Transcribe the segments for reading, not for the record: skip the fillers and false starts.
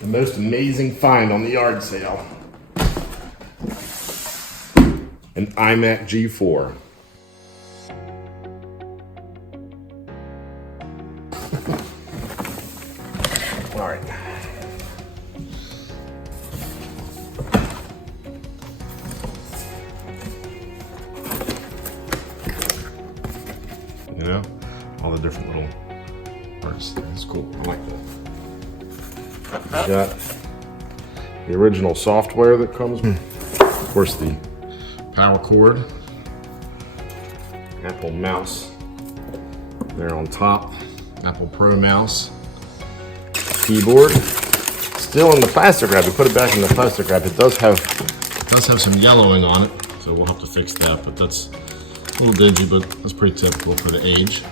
The most amazing find on the yard sale. An iMac G4. All right. You know, all the different little parts. That's cool. I like that. You got the original software that comes with, of course, the power cord, Apple mouse there on top, Apple Pro mouse, keyboard. Still in the plastic wrap. We put it back in the plastic wrap. It does have some yellowing on it, so we'll have to fix that. But that's a little dingy, but that's pretty typical for the age.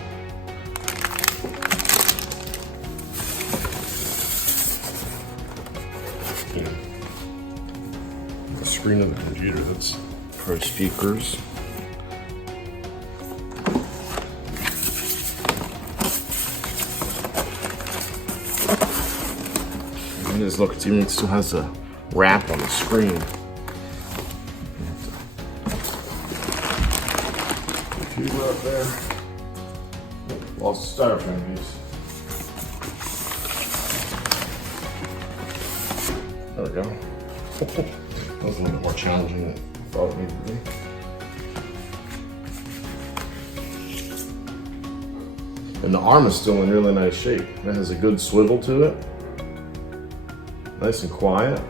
The screen of the computer. That's Pro speakers. Just look, it even still has a wrap on the screen. Computer up there. Lost the styrofoam piece. There we go. That was a little bit more challenging than I thought it needed to be. And the arm is still in really nice shape. It has a good swivel to it. Nice and quiet.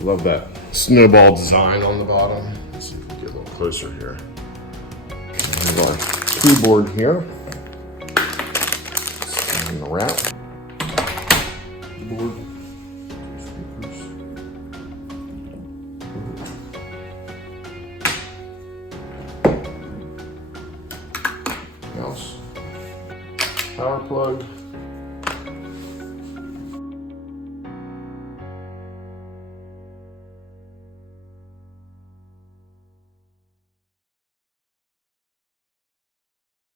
Love that snowball design on the bottom. Let's see if we can get a little closer here. Here's our keyboard here. And the wrap. Keyboard. Mouse, power plug,